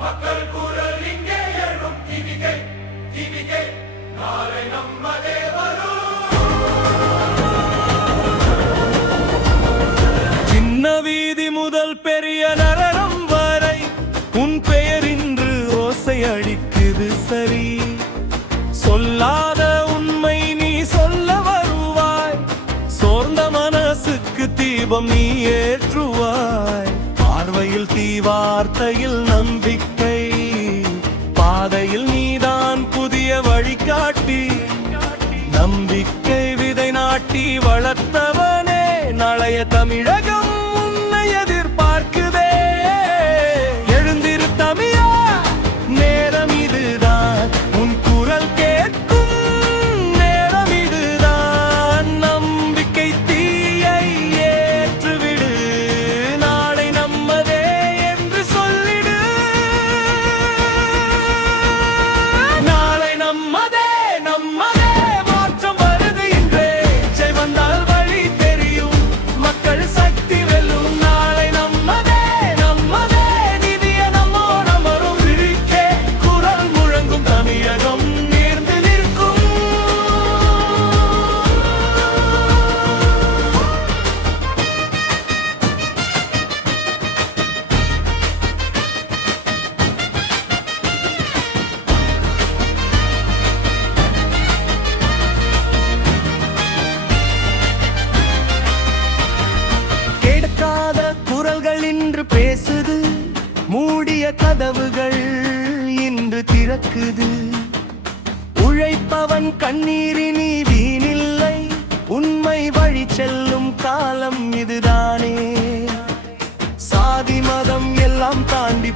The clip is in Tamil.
மக்கள் குரல் இங்கே எழும் திவிகை திவிகை நாளை நம்மதே வரும். சின்ன வீதி முதல் பெரிய நகரம் வரை உன் பெயர் இன்று ஓசை அடிக்குது சரி. சொல்லாத உண்மை நீ சொல்ல வருவாய், சோர்ந்த மனசுக்கு தீபம் நீ ஏற்றுவாய். பார்வையில் தீ, வார்த்தையில் நம்பிக்கை, பாதையில் நீதான் புதிய வழிகாட்டி. நம்பிக்கை விதை நாட்டி வளர்த்தவனே, நாளைய தமிழகம் உன்னை எதிர்பார்க்குதே. எழுந்திரு தமிழா, நேரம் இதுதான், உன் குரல் கேட்கும் நேரம் இதுதான். நம்பிக்கை தீயை ஏற்றுவிடு, நாளை நம்மதே என்று சொல்லிடு. நாளை நம்மதே நம்மதே, மாற்றம் வருது இன்றே. ஜெய் வந்தால் வழி தெரியும், மக்கள் சக்தி வெல்லும். நாளை நம்மதே நம்மதே, நிதிய நம்மோட வரும். விழிக்கே குரல் முழங்கும், தமிழகம் நேர்ந்து நிற்கும். கேட்காத குரல்கள் இன்று பேசுது, மூடிய கதவுகள் இன்று திறக்குது. உழைப்பவன் கண்ணீரினி வீணில்லை, உண்மை வழி செல்லும் காலம் இதுதானே. சாதி மதம் எல்லாம் தாண்டி